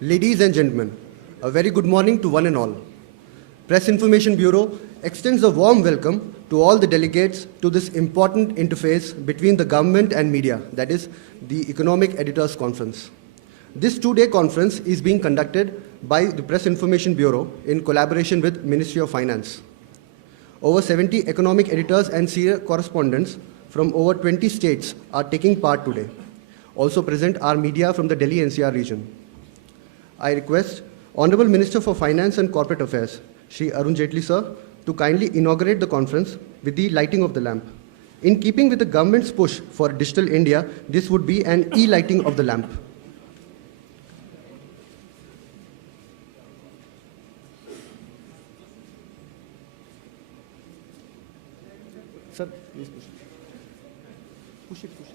Ladies and gentlemen, a very good morning to one and all. Press Information Bureau extends a warm welcome to all the delegates to this important interface between the government and media, that is, the Economic Editors Conference. This two-day conference is being conducted by the Press Information Bureau in collaboration with Ministry of Finance. Over 70 economic editors and senior correspondents from over 20 states are taking part today. Also present are media from the Delhi NCR region. I request Honorable Minister for Finance and Corporate Affairs, Shri Arun Jaitley sir, to kindly inaugurate the conference with the lighting of the lamp. In keeping with the government's push for Digital India, this would be an e-lighting of the lamp. Sir, please push it. Push it, push it.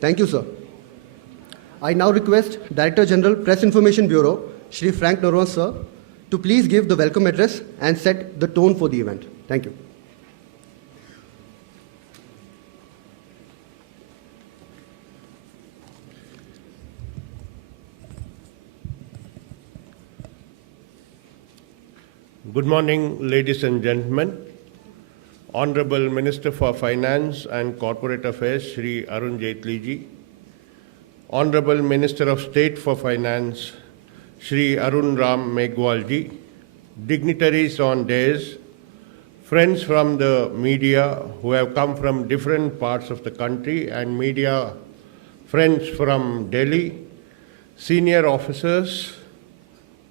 Thank you, sir. I now request Director General, Press Information Bureau, Shri Frank Noron, sir, to please give the welcome address and set the tone for the event. Thank you. Good morning, ladies and gentlemen. Honorable Minister for Finance and Corporate Affairs, Shri Arun Jaitley ji. Honorable Minister of State for Finance, Shri Arun Ram Meghwal ji. Dignitaries on dais, friends from the media who have come from different parts of the country, and media friends from Delhi, senior officers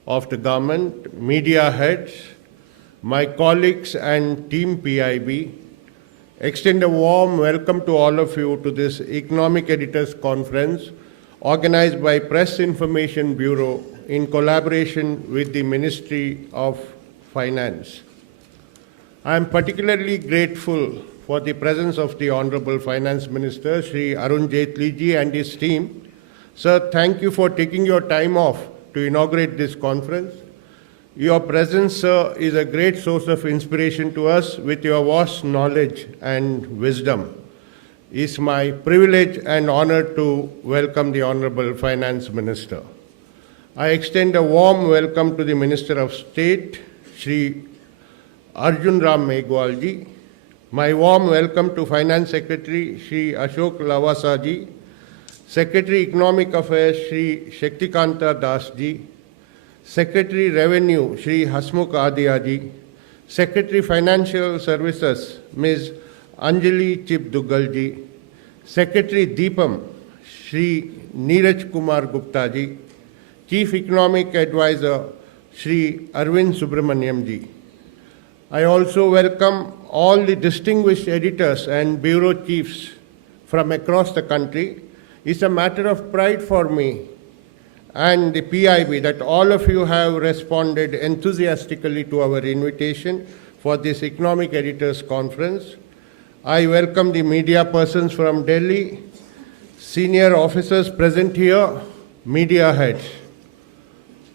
of the government, media heads, my colleagues and team PIB, extend a warm welcome to all of you to this Economic Editors Conference organized by Press Information Bureau in collaboration with the Ministry of Finance. I am particularly grateful for the presence of the Honorable Finance Minister, Shri Arun Jaitley ji, and his team. Sir, thank you for taking your time off to inaugurate this conference. Your presence, sir, is a great source of inspiration to us with your vast knowledge and wisdom. It's my privilege and honor to welcome the Honorable Finance Minister. I extend a warm welcome to the Minister of State, Shri Arun Ram Meghwal ji. My warm welcome to Finance Secretary, Shri Ashok Lavasa ji. Secretary Economic Affairs, Shri Shaktikanta Das ji. Secretary Revenue, Shri Hasmukh Adhia ji. Secretary Financial Services, Ms. Anjali Chip Duggal ji. Secretary Deepam, Shri Neeraj Kumar Gupta ji. Chief Economic Advisor, Shri Arvind Subramaniam ji. I also welcome all the distinguished editors and bureau chiefs from across the country. It's a matter of pride for me and the PIB that all of you have responded enthusiastically to our invitation for this Economic Editors Conference. I welcome the media persons from Delhi, senior officers present here, media heads.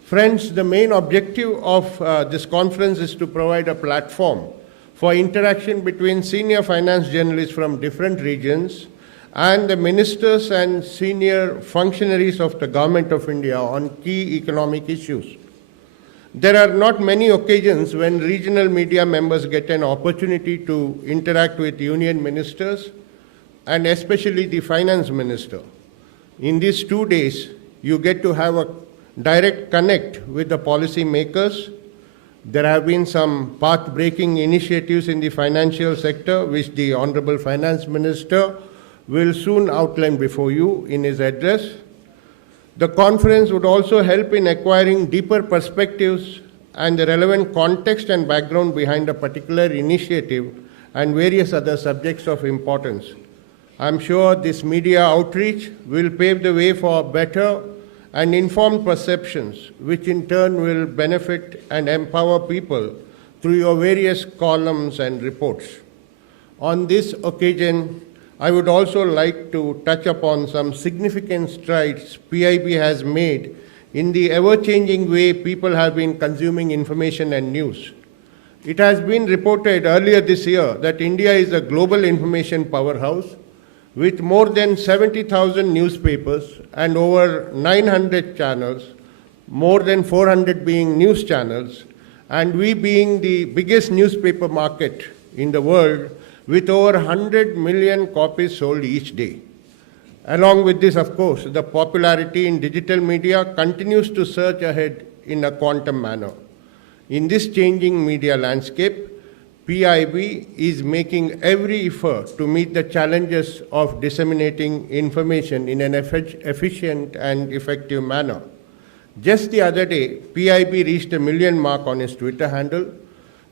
Friends, the main objective of this conference is to provide a platform for interaction between senior finance journalists from different regions and the ministers and senior functionaries of the Government of India on key economic issues. There are not many occasions when regional media members get an opportunity to interact with union ministers and especially the finance minister. In these 2 days, you get to have a direct connect with the policy makers. There have been some path-breaking initiatives in the financial sector which the Honorable Finance Minister will soon outline before you in his address. The conference would also help in acquiring deeper perspectives and the relevant context and background behind a particular initiative and various other subjects of importance. I'm sure this media outreach will pave the way for better and informed perceptions, which in turn will benefit and empower people through your various columns and reports. On this occasion, I would also like to touch upon some significant strides PIB has made in the ever-changing way people have been consuming information and news. It has been reported earlier this year that India is a global information powerhouse with more than 70,000 newspapers and over 900 channels, more than 400 being news channels, and we being the biggest newspaper market in the world with over 100 million copies sold each day. Along with this, of course, the popularity in digital media continues to surge ahead in a quantum manner. In this changing media landscape, PIB is making every effort to meet the challenges of disseminating information in an efficient and effective manner. Just the other day, PIB reached a million mark on its Twitter handle.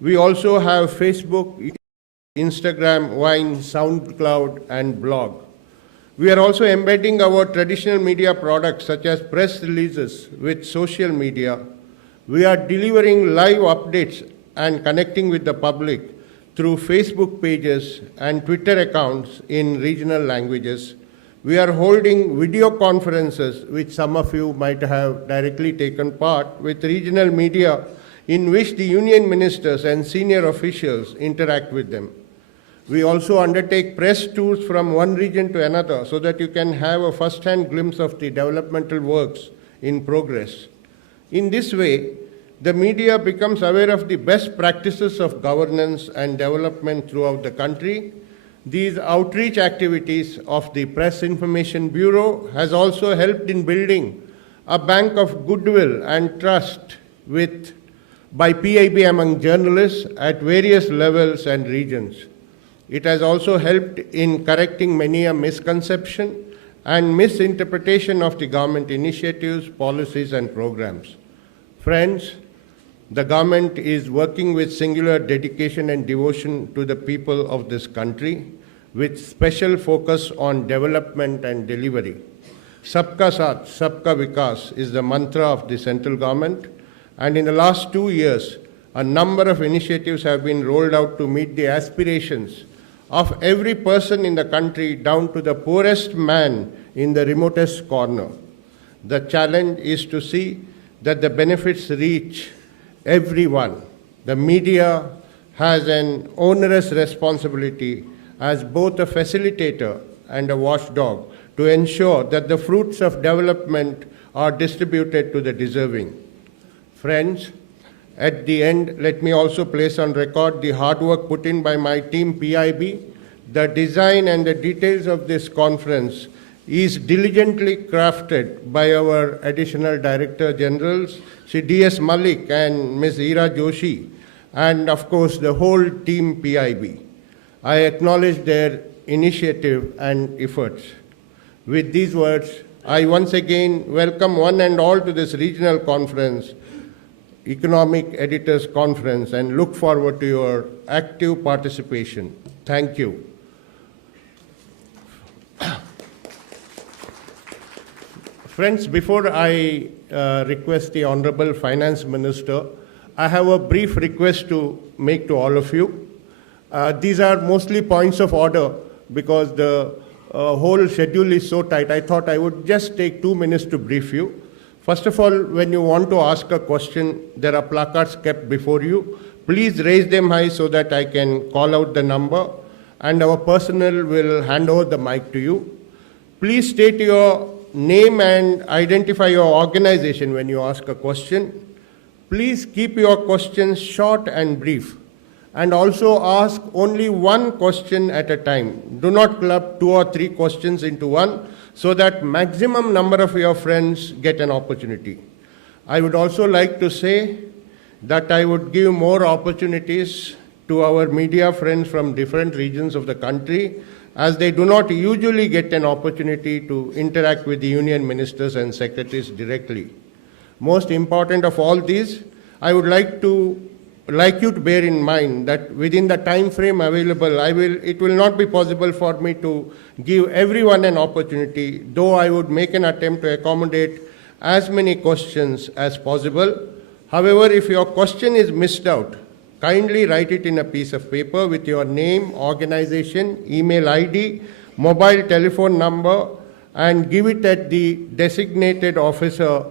We also have Facebook, Instagram, Vine, SoundCloud, and blog. We are also embedding our traditional media products such as press releases with social media. We are delivering live updates and connecting with the public through Facebook pages and Twitter accounts in regional languages. We are holding video conferences, which some of you might have directly taken part, with regional media in which the union ministers and senior officials interact with them. We also undertake press tours from one region to another so that you can have a first-hand glimpse of the developmental works in progress. In this way, the media becomes aware of the best practices of governance and development throughout the country. These outreach activities of the Press Information Bureau has also helped in building a bank of goodwill and trust by PIB among journalists at various levels and regions. It has also helped in correcting many a misconception and misinterpretation of the government initiatives, policies, and programs. Friends, the government is working with singular dedication and devotion to the people of this country, with special focus on development and delivery. Sabka Saath, Sabka Vikas is the mantra of the central government, and in the last 2 years, a number of initiatives have been rolled out to meet the aspirations of every person in the country down to the poorest man in the remotest corner. The challenge is to see that the benefits reach everyone. The media has an onerous responsibility as both a facilitator and a watchdog to ensure that the fruits of development are distributed to the deserving. Friends, at the end, let me also place on record the hard work put in by my team PIB. The design and the details of this conference is diligently crafted by our additional Director Generals, Shri D.S. Malik and Ms. Ira Joshi, and of course the whole team PIB. I acknowledge their initiative and efforts. With these words, I once again welcome one and all to this regional conference, Economic Editors Conference, and look forward to your active participation. Thank you. Friends, before I request the Honorable Finance Minister, I have a brief request to make to all of you. These are mostly points of order because the whole schedule is so tight. I thought I would just take 2 minutes to brief you. First of all, when you want to ask a question, there are placards kept before you. Please raise them high so that I can call out the number, and our personnel will hand over the mic to you. Please state your name and identify your organization when you ask a question. Please keep your questions short and brief, and also ask only one question at a time. Do not club 2 or 3 questions into one so that maximum number of your friends get an opportunity. I would also like to say that I would give more opportunities to our media friends from different regions of the country, as they do not usually get an opportunity to interact with the union ministers and secretaries directly. Most important of all these, I would like to like you to bear in mind that within the time frame available, it will not be possible for me to give everyone an opportunity, though I would make an attempt to accommodate as many questions as possible. However, if your question is missed out, kindly write it in a piece of paper with your name, organization, email ID, mobile telephone number, and give it at the designated officer,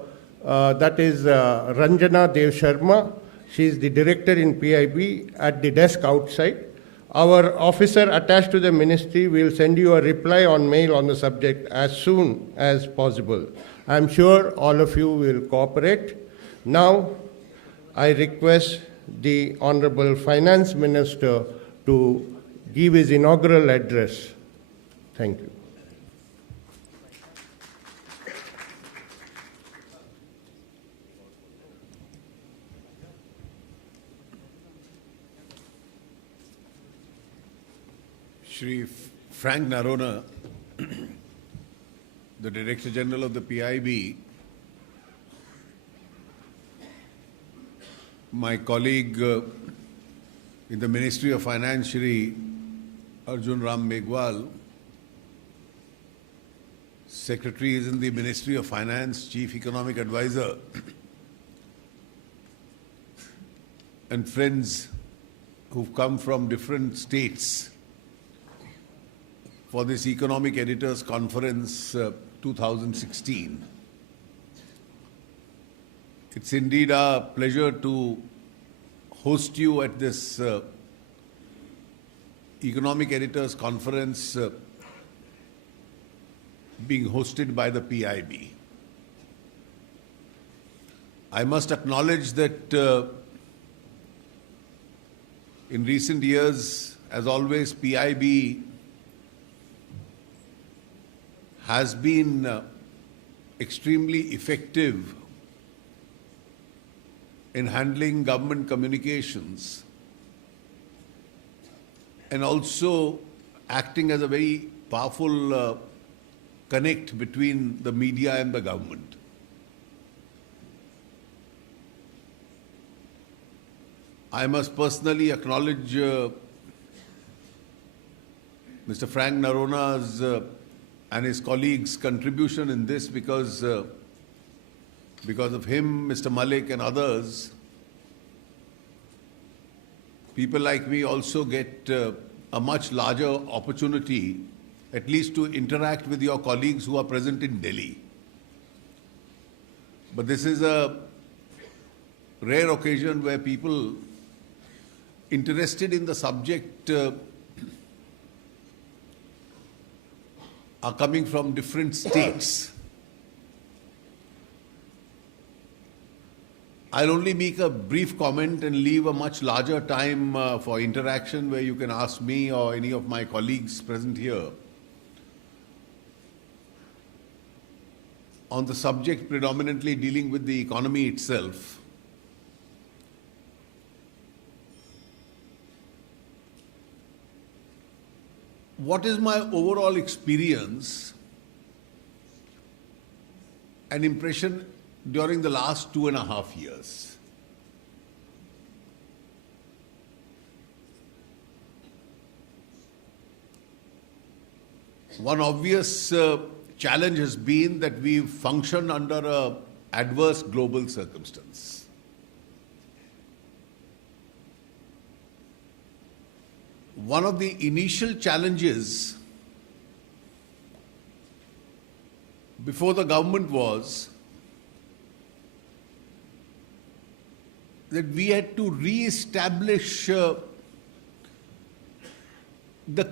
that is Ranjana Dev Sharma. She is the director in PIB at the desk outside. Our officer attached to the ministry will send you a reply on mail on the subject as soon as possible. I am sure all of you will cooperate. Now, I request the Honorable Finance Minister to give his inaugural address. Thank you. Shri Frank Narona, the Director General of the PIB, my colleague in the Ministry of Finance, Shri Arjun Ram Meghwal, Secretaries in the Ministry of Finance, Chief Economic Advisor, and friends who've come from different states for this Economic Editors Conference 2016. It's indeed a pleasure to host you at this Economic Editors Conference being hosted by the PIB. I must acknowledge that in recent years, as always, PIB has been extremely effective in handling government communications and also acting as a very powerful connect between the media and the government. I must personally acknowledge Mr. Frank Narona's and his colleagues' contribution in this because of him, Mr. Malik and others, people like me also get a much larger opportunity at least to interact with your colleagues who are present in Delhi. But this is a rare occasion where people interested in the subject are coming from different states. I'll only make a brief comment and leave a much larger time for interaction where you can ask me or any of my colleagues present here on the subject predominantly dealing with the economy itself. What is my overall experience and impression during the last 2.5 years? One obvious challenge has been that we've functioned under an adverse global circumstance. One of the initial challenges before the government was that we had to re-establish the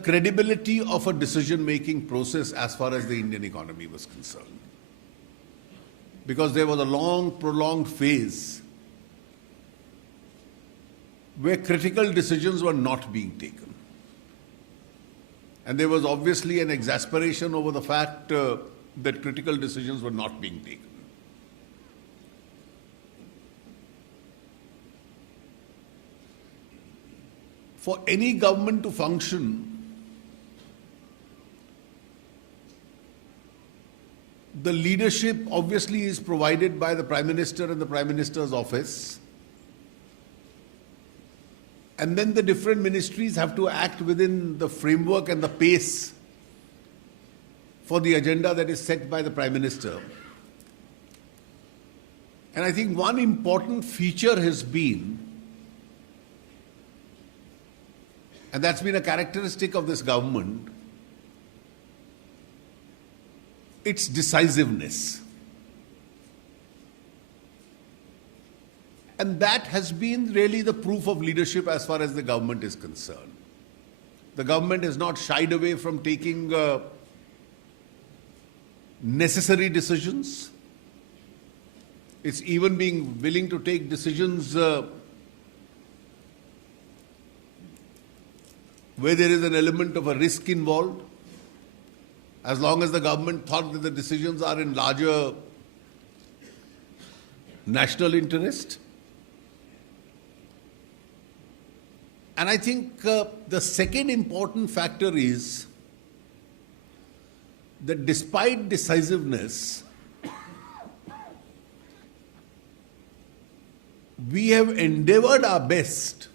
credibility of a decision-making process as far as the Indian economy was concerned. Because there was a long, prolonged phase where critical decisions were not being taken. And there was obviously an exasperation over the fact that critical decisions were not being taken. For any government to function, the leadership obviously is provided by the Prime Minister and the Prime Minister's office. And then the different ministries have to act within the framework and the pace for the agenda that is set by the Prime Minister. And I think one important feature has been, and that's been a characteristic of this government, its decisiveness. And that has been really the proof of leadership as far as the government is concerned. The government has not shied away from taking necessary decisions. It's even being willing to take decisions where there is an element of a risk involved, as long as the government thought that the decisions are in larger national interest. And I think the second important factor is that despite decisiveness, we have endeavored our best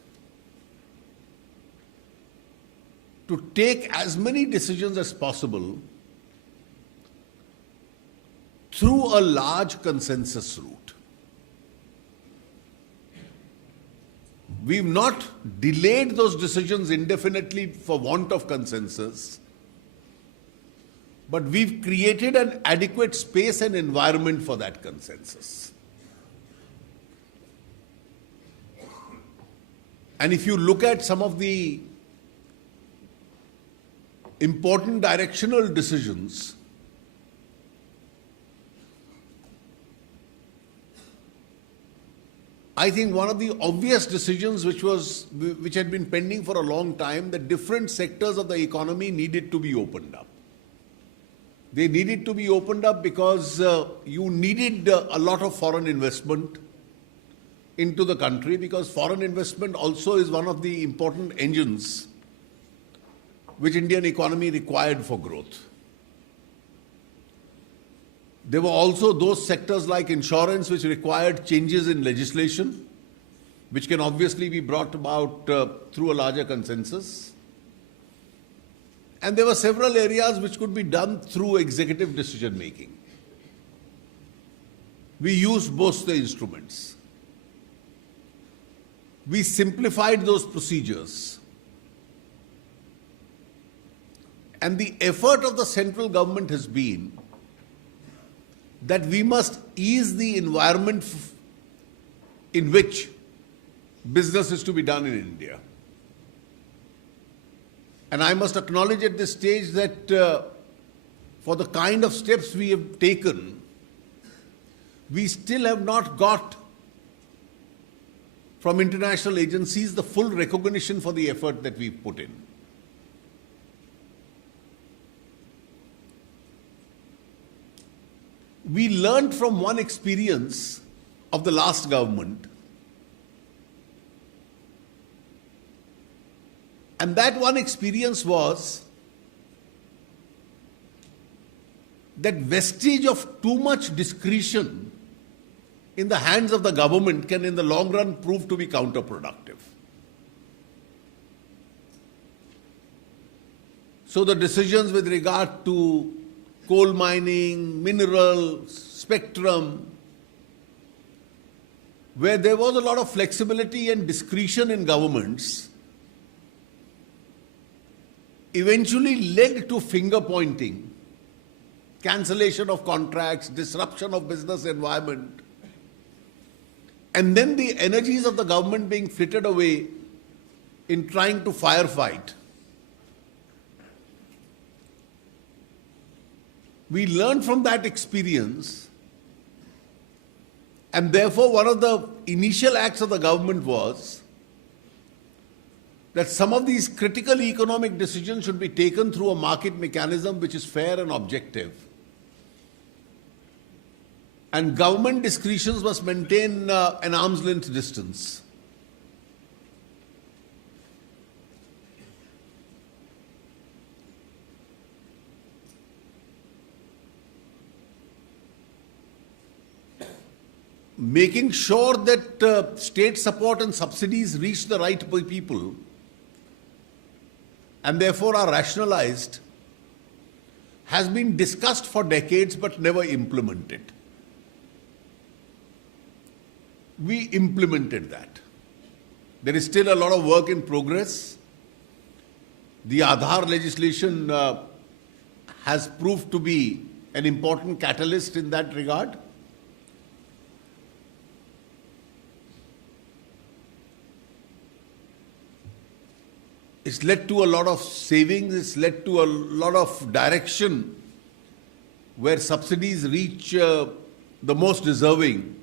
to take as many decisions as possible through a large consensus route. We've not delayed those decisions indefinitely for want of consensus, but we've created an adequate space and environment for that consensus. And if you look at some of the important directional decisions, I think one of the obvious decisions which had been pending for a long time, that different sectors of the economy needed to be opened up. They needed to be opened up because you needed a lot of foreign investment into the country, because foreign investment also is one of the important engines which Indian economy required for growth. There were also those sectors like insurance which required changes in legislation, which can obviously be brought about through a larger consensus. And there were several areas which could be done through executive decision making. We used both the instruments. We simplified those procedures. And the effort of the central government has been that we must ease the environment in which business is to be done in India. And I must acknowledge at this stage that for the kind of steps we have taken, we still have not got from international agencies the full recognition for the effort that we've put in. We learned from one experience of the last government, and that one experience was that vestige of too much discretion in the hands of the government can in the long run prove to be counterproductive. So the decisions with regard to coal mining, minerals, spectrum, where there was a lot of flexibility and discretion in governments, eventually led to finger pointing, cancellation of contracts, disruption of business environment, and then the energies of the government being frittered away in trying to firefight. We learned from that experience, and therefore one of the initial acts of the government was that some of these critical economic decisions should be taken through a market mechanism which is fair and objective. And government discretions must maintain an arm's length distance. making sure that state support and subsidies reach the right people and therefore are rationalized has been discussed for decades but never implemented. We implemented that. There is still a lot of work in progress. The Aadhaar legislation has proved to be an important catalyst in that regard. It's led to a lot of savings, it's led to a lot of direction where subsidies reach the most deserving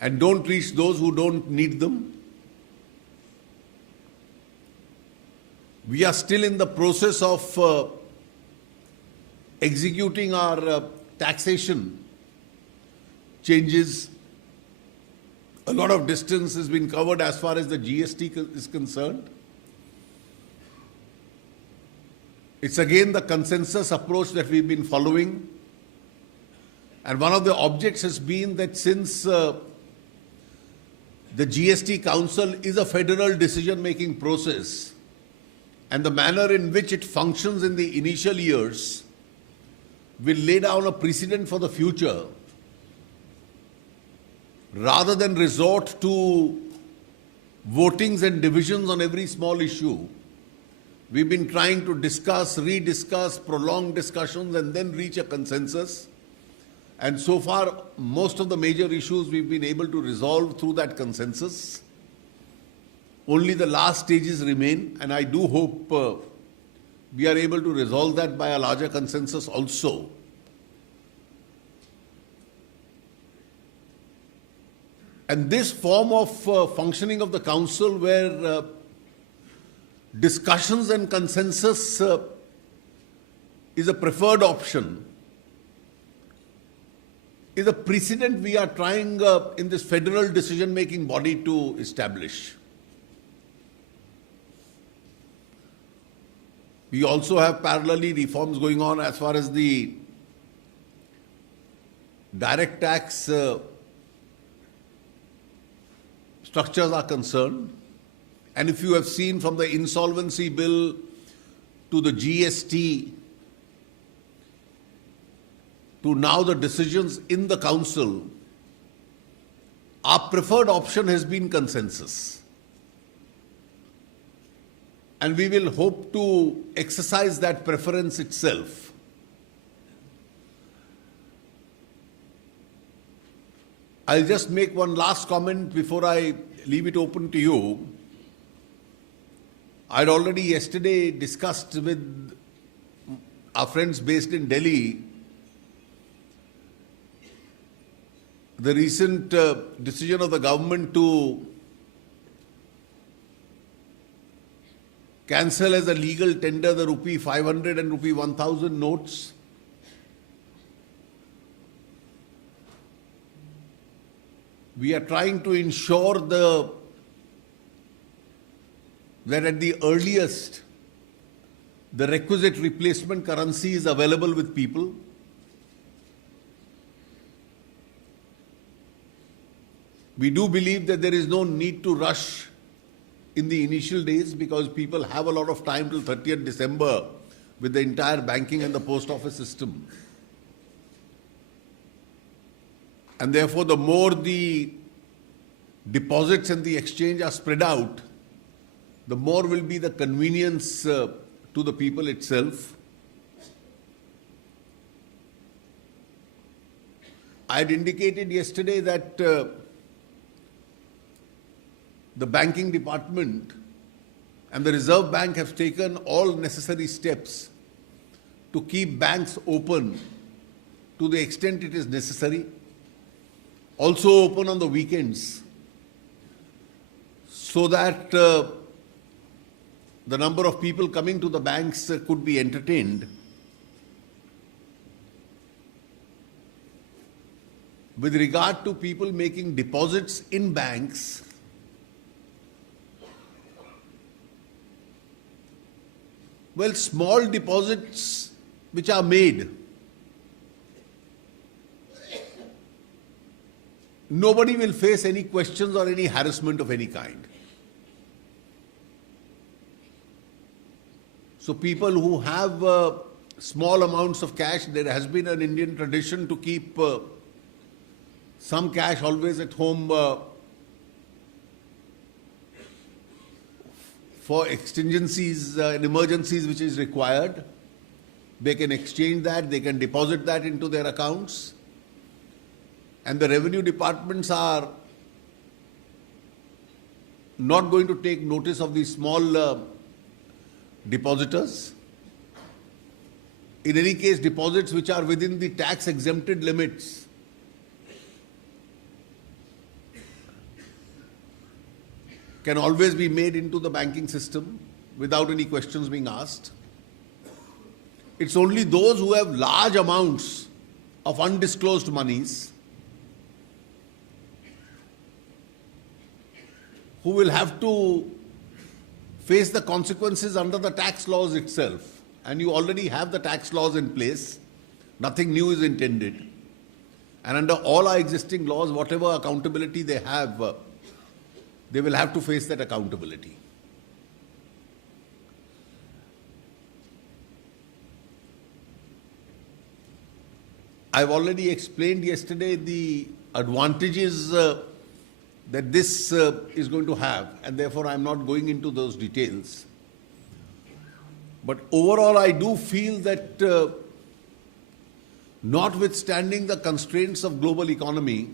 and don't reach those who don't need them. We are still in the process of executing our taxation changes. A lot of distance has been covered as far as the GST is concerned. It's again the consensus approach that we've been following. And one of the objects has been that since the GST Council is a federal decision-making process, and the manner in which it functions in the initial years will lay down a precedent for the future, rather than resort to votings and divisions on every small issue, we've been trying to discuss, rediscuss, prolong discussions and then reach a consensus. And so far, most of the major issues we've been able to resolve through that consensus. Only the last stages remain, and I do hope we are able to resolve that by a larger consensus also. And this form of functioning of the Council, where discussions and consensus is a preferred option, is a precedent we are trying in this federal decision-making body to establish. We also have parallelly reforms going on as far as the direct tax structures are concerned. And if you have seen from the insolvency bill to the GST to now the decisions in the Council, our preferred option has been consensus. And we will hope to exercise that preference itself. I'll just make one last comment before I leave it open to you. I'd already yesterday discussed with our friends based in Delhi the recent decision of the government to cancel as a legal tender the rupee 500 and rupee 1000 notes. We are trying to ensure that at the earliest, the requisite replacement currency is available with people. We do believe that there is no need to rush in the initial days because people have a lot of time till 30th December with the entire banking and the post office system. And therefore, the more the deposits and the exchange are spread out, the more will be the convenience to the people itself. I had indicated yesterday that the banking department and the Reserve Bank have taken all necessary steps to keep banks open to the extent it is necessary, also open on the weekends, so that the number of people coming to the banks could be entertained. With regard to people making deposits in banks, well, small deposits which are made nobody will face any questions or any harassment of any kind. So people who have small amounts of cash, there has been an Indian tradition to keep some cash always at home for exigencies and emergencies which is required. They can exchange that, they can deposit that into their accounts. And the revenue departments are not going to take notice of these small depositors. In any case, deposits which are within the tax exempted limits can always be made into the banking system without any questions being asked. It's only those who have large amounts of undisclosed monies who will have to face the consequences under the tax laws itself. And you already have the tax laws in place. Nothing new is intended. And under all our existing laws, whatever accountability they have, they will have to face that accountability. I've already explained yesterday the advantages that this is going to have, and therefore I'm not going into those details. But overall, I do feel that notwithstanding the constraints of global economy,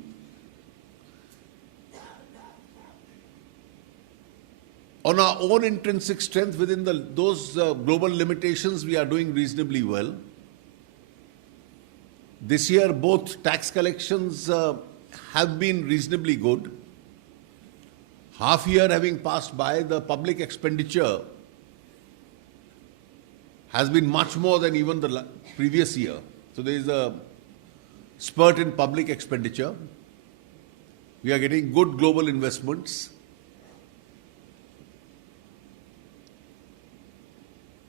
on our own intrinsic strength within those global limitations, we are doing reasonably well. This year, both tax collections have been reasonably good. Half year having passed by, the public expenditure has been much more than even the previous year. So there is a spurt in public expenditure. We are getting good global investments.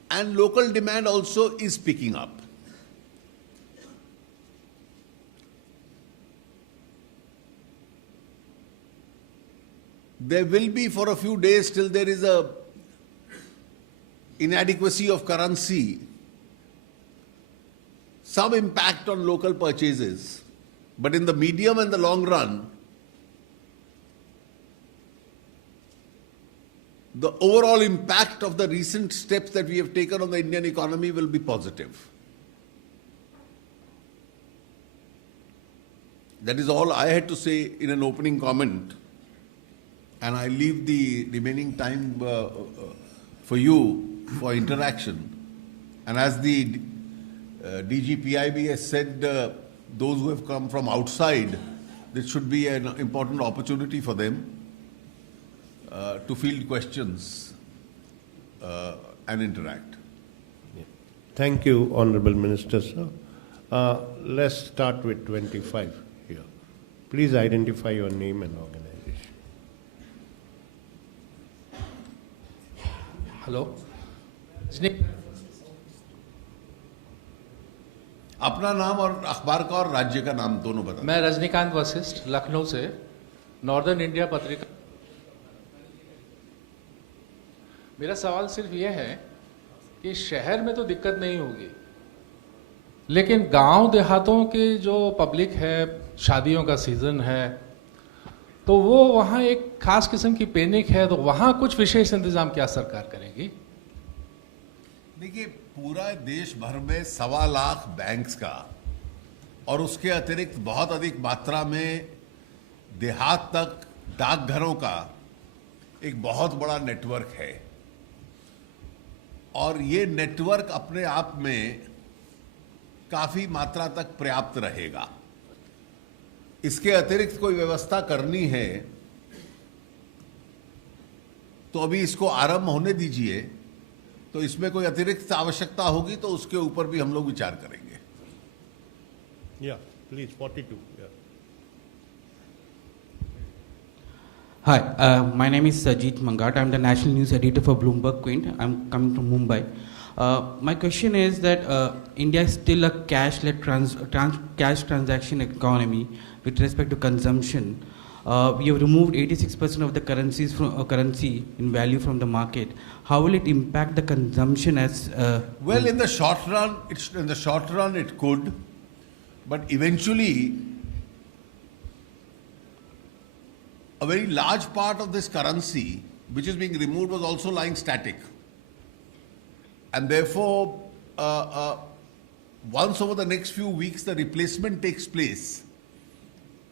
And local demand also is picking up. There will be for a few days till there is a inadequacy of currency, some impact on local purchases. But in the medium and the long run, the overall impact of the recent steps that we have taken on the Indian economy will be positive. That is all I had to say in an opening comment. And I leave the remaining time for you for interaction. And as the DGPIB has said, those who have come from outside, this should be an important opportunity for them to field questions and interact. Thank you, Honorable Minister, sir. Let's start with 25 here. Please identify your name and organization. Hello अपना नाम और अखबार का और राज्य का नाम दोनों बता। मैं रजनीकांत वशिष्ठ लखनऊ से नॉर्दर्न इंडिया पत्रिका। मेरा सवाल सिर्फ यह है कि शहर में तो दिक्कत नहीं होगी, लेकिन गांव देहातों के जो पब्लिक है, शादियों का सीजन है, तो वो वहाँ एक खास किस्म की पैनिक है, तो वहाँ कुछ विशेष इंतजाम क्या सरकार करेगी? देखिए, पूरा देश भर में 1.25 लाख बैंक्स का और उसके अतिरिक्त बहुत अधिक मात्रा में देहात तक डाकघरों का एक बहुत बड़ा नेटवर्क है। और ये नेटवर्क अपने आप में काफी मात्रा तक पर्याप्त रहेगा। इसके अतिरिक्त कोई व्यवस्था करनी है तो अभी इसको आरंभ होने दीजिए, तो इसमें कोई अतिरिक्त आवश्यकता होगी तो उसके ऊपर भी हम लोग विचार करेंगे। Yeah, please, 42. Yeah. Hi, my name is Sajit Mangat. I'm the national news editor for Bloomberg Quint. I'm coming from Mumbai. My question is that India is still a cash-led cash transaction economy with respect to consumption. We have removed 86% of the currency in value from the market. How will it impact the consumption as? Well, in the short run, it could, but eventually, a very large part of this currency, which is being removed, was also lying static, and therefore, once over the next few weeks the replacement takes place,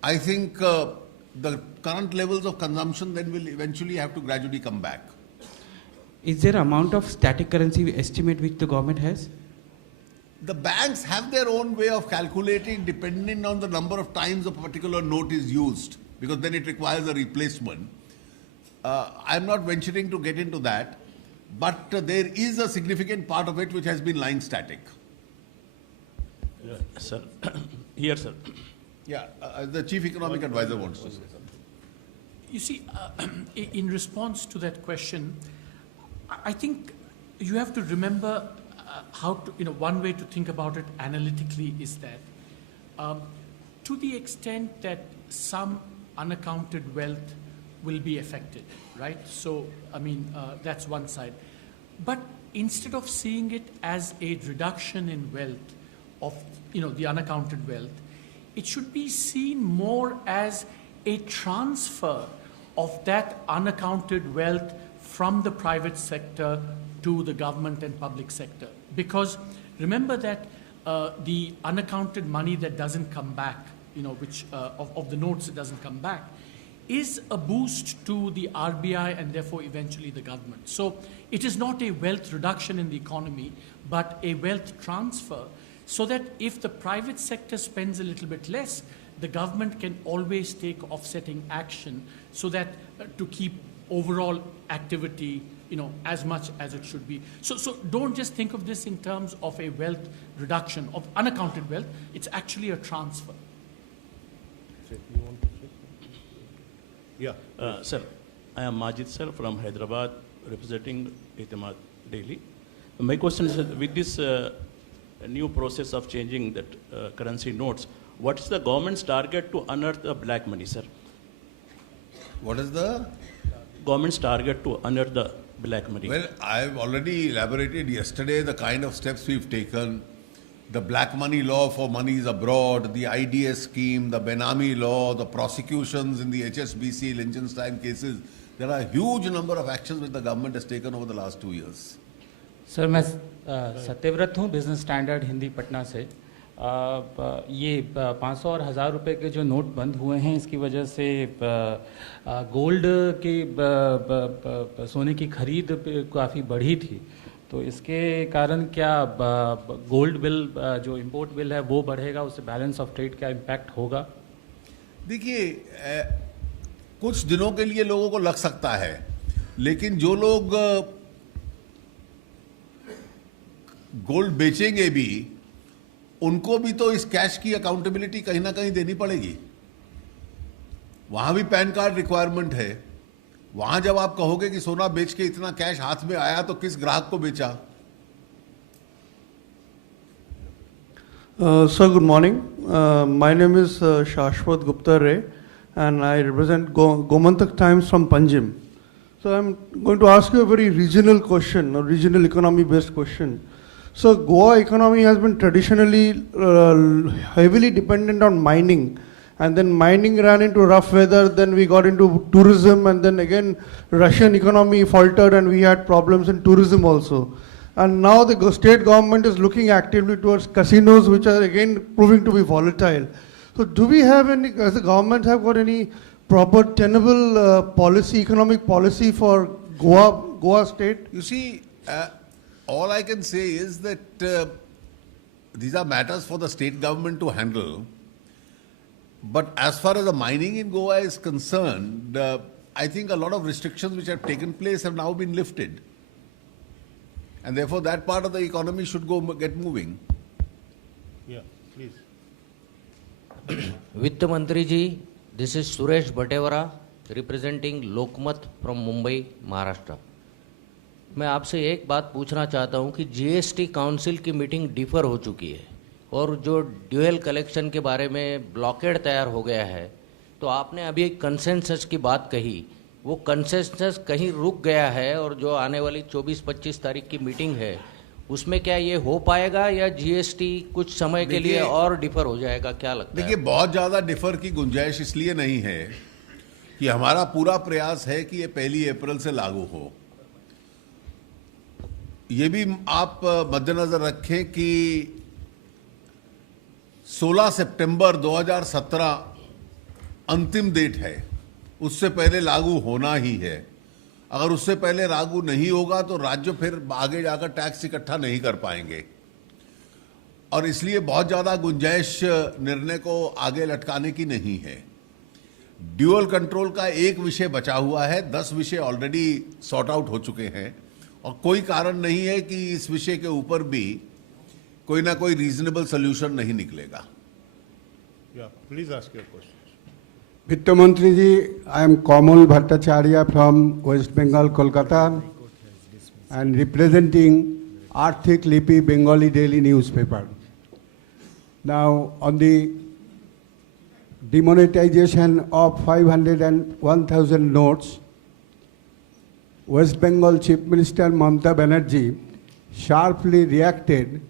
I think the current levels of consumption then will eventually have to gradually come back. Is there an amount of static currency estimate which the government has? The banks have their own way of calculating depending on the number of times a particular note is used, because then it requires a replacement. I'm not venturing to get into that, but there is a significant part of it which has been lying static. Sir, here, sir. Yeah, the Chief Economic Advisor wants to say something. You see, in response to that question, I think you have to remember how to, one way to think about it analytically is that to the extent that some unaccounted wealth will be affected, right? So, that's one side. But instead of seeing it as a reduction in wealth of, the unaccounted wealth, it should be seen more as a transfer of that unaccounted wealth from the private sector to the government and public sector. Because remember that the unaccounted money that doesn't come back, which of the notes that doesn't come back, is a boost to the RBI and therefore eventually the government. So it is not a wealth reduction in the economy, but a wealth transfer, so that if the private sector spends a little bit less, the government can always take offsetting action so that to keep overall activity, as much as it should be. So don't just think of this in terms of a wealth reduction of unaccounted wealth. It's actually a transfer. Yeah. Sir, I am Majid sir from Hyderabad, representing Itimad Daily. My question is, with this new process of changing that currency notes, what is the government's target to unearth the black money, sir? What is the government's target to unearth the black money? Well, I've already elaborated yesterday the kind of steps we've taken. The black money law for monies abroad, the IDS scheme, the Benami law, the prosecutions in the HSBC, Liechtenstein cases. There are a huge number of actions which the government has taken over the last 2 years. Sir मैं सत्यव्रत हूँ business standard Hindi Patna से। ये 500 और 1000 रुपए के जो note बंद हुए हैं, इसकी वजह से गोल्ड की सोने की खरीद काफ़ी बढ़ी थी, तो इसके कारण क्या गोल्ड बिल जो इंपोर्ट बिल है वो बढ़ेगा, उससे बैलेंस ऑफ ट्रेड क्या इम्पैक्ट होगा? देखिए, कुछ दिनों के लिए लोगों को लग सकता है, लेकिन जो लोग गोल्ड बेचेंगे भी, उनको भी तो इस कैश की अकाउंटेबिलिटी कहीं ना कहीं देनी पड़ेगी। वहां भी पैन कार्ड रिक्वायरमेंट है। वहां जब आप कहोगे कि सोना बेच के इतना कैश हाथ में आया, तो किस ग्राहक को बेचा? Sir, good morning. My name is Shashwat Gupta Ray, and I represent Gomantak Times from Panjim. So I'm going to ask you a very regional question, a regional economy-based question. So Goa economy has been traditionally heavily dependent on mining, and then mining ran into rough weather, then we got into tourism, and then again Russian economy faltered and we had problems in tourism also. And now the state government is looking actively towards casinos, which are again proving to be volatile. So do we have any, as the government have got any proper tenable policy, economic policy for Goa state? You see, all I can say is that these are matters for the state government to handle. But as far as the mining in Goa is concerned, I think a lot of restrictions which have taken place have now been lifted. And therefore that part of the economy should get moving. Yeah, please. Vitt Mantri ji, this is Suresh Bhatevara representing Lokmat from Mumbai, Maharashtra. मैं आपसे एक बात पूछना चाहता हूं कि GST council की meeting differ हो चुकी है और जो ड्यूअल कलेक्शन के बारे में ब्लॉकेड तैयार हो गया है, तो आपने अभी कंसेंसस की बात कही, वो कंसेंसस कहीं रुक गया है और जो आने वाली 24-25 तारीख की मीटिंग है उसमें क्या ये हो पाएगा या जीएसटी कुछ समय के लिए और डिफर हो जाएगा, क्या लगता है? देखिए, बहुत ज्यादा डिफर की गुंजाइश इसलिए नहीं है कि हमारा पूरा प्रयास है कि ये 1 अप्रैल से लागू हो। ये भी आप मद्देनजर रखें कि 16 सितंबर 2017 अंतिम डेट है, उससे पहले लागू होना ही है। अगर उससे पहले लागू नहीं होगा तो राज्य फिर आगे जाकर टैक्स इकट्ठा नहीं कर पाएंगे, और इसलिए बहुत ज्यादा गुंजाइश निर्णय को आगे लटकाने की नहीं है। ड्यूअल कंट्रोल का एक विषय बचा हुआ है, 10 विषय ऑलरेडी सॉर्ट आउट हो चुके हैं, और कोई कारण नहीं है कि इस विषय के ऊपर भी कोई ना कोई रीजनेबल सोल्यूशन नहीं निकलेगा। Please ask your question. वित्त मंत्री जी, I am Kamal Bhattacharya from West Bengal, Kolkata, and representing Arthik Lipi Bengali daily newspaper. Now, on the demonetization of 500 and 1,000 notes, West Bengal Chief Minister Mamata Banerjee sharply reacted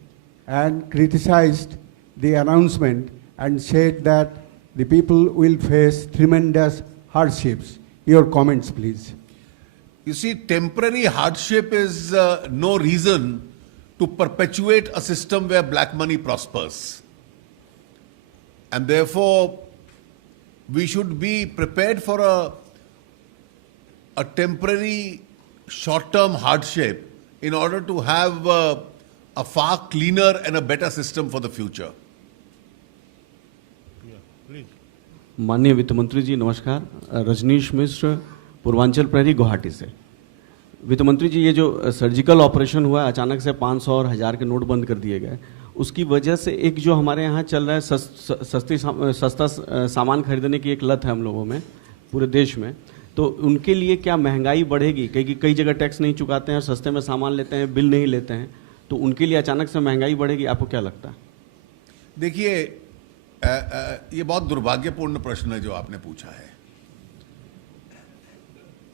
and criticized the announcement and said that the people will face tremendous hardships. Your comments, please. You see, temporary hardship is no reason to perpetuate a system where black money prospers. And therefore, we should be prepared for a temporary short-term hardship in order to have a far cleaner and a better system for the future. माननीय वित्त मंत्री जी नमस्कार। रजनीश मिश्र, पूर्वांचल प्रहरी, गुवाहाटी से। वित्त मंत्री जी, ये जो सर्जिकल ऑपरेशन हुआ, अचानक से 500 और 1000 के नोट बंद कर दिए गए, उसकी वजह से एक जो हमारे यहाँ चल रहा है सस्ता सामान खरीदने की एक लत है हम लोगों में पूरे देश में, तो उनके लिए क्या महंगाई बढ़ेगी? कई जगह टैक्स नहीं चुकाते हैं, सस्ते में सामान लेते हैं, बिल नहीं लेते हैं, तो उनके लिए अचानक से महंगाई बढ़ेगी, आपको क्या लगता है? देखिए, ये बहुत दुर्भाग्यपूर्ण प्रश्न है जो आपने पूछा है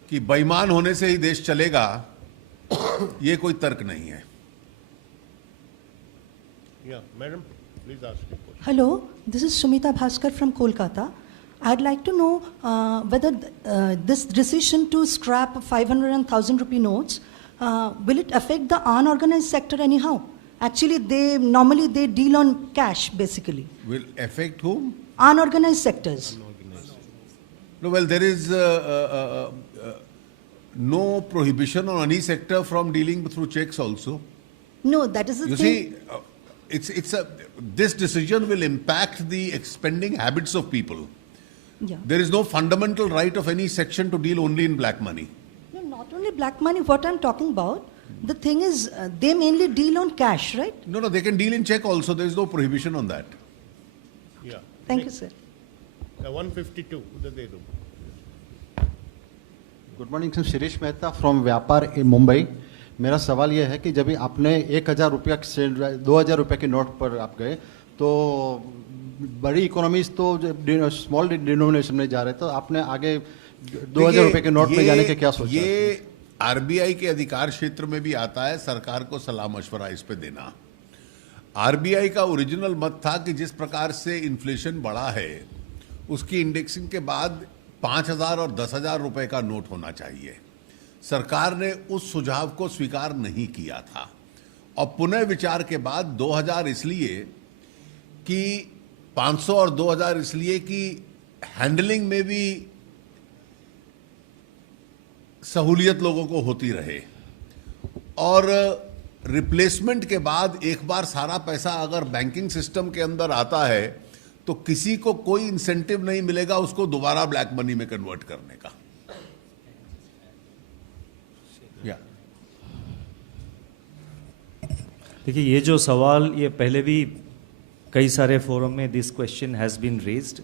कि बेईमान होने से ही देश चलेगा, ये कोई तर्क नहीं है। Madam, please ask. Hello, this is Sumita Bhaskar from Kolkata. I'd like to know whether this decision to scrap 500 and 1,000 rupee notes, will it affect the unorganized sector anyhow? Actually, they normally deal on cash, basically. Will affect whom? Unorganized sectors. No, well, there is no prohibition on any sector from dealing through checks also. No, that is the You thing. see, this decision will impact the expending habits of people. Yeah. There is no fundamental right of any section to deal only in black money. No, not only black money, what I'm talking about, the thing is, they mainly deal on cash, right? No, they can deal in check also. There is no prohibition on that. Yeah. Thank you, sir. 152. Good morning sir, Shirish Mehta from व्यापार इन मुंबई। मेरा सवाल यह है कि जब आपने 1000 रुपया से 2000 रुपये के नोट पर आप गए, तो बड़ी इकोनॉमीज तो स्मॉल डिनोमिनेशन में जा रहे, तो आपने आगे 2000 रुपये के नोट में जाने के क्या सोचा? ये आरबीआई के अधिकार क्षेत्र में भी आता है सरकार को सलाह मशवरा इस पे देना। आरबीआई का ओरिजिनल मत था कि जिस प्रकार से इन्फ्लेशन बढ़ा है, उसकी इंडेक्सिंग के बाद 5000 और 10,000 रुपए का नोट होना चाहिए। सरकार ने उस सुझाव को स्वीकार नहीं किया था, और पुनः विचार के बाद 2000 इसलिए कि 500 और 2000 इसलिए कि हैंडलिंग में भी सहूलियत लोगों को होती रहे, और रिप्लेसमेंट के बाद एक बार सारा पैसा अगर बैंकिंग सिस्टम के अंदर आता है तो किसी को कोई इंसेंटिव नहीं मिलेगा उसको दोबारा ब्लैक मनी में कन्वर्ट करने का। देखिए, ये जो सवाल, ये पहले भी कई सारे फोरम में this question has been raised.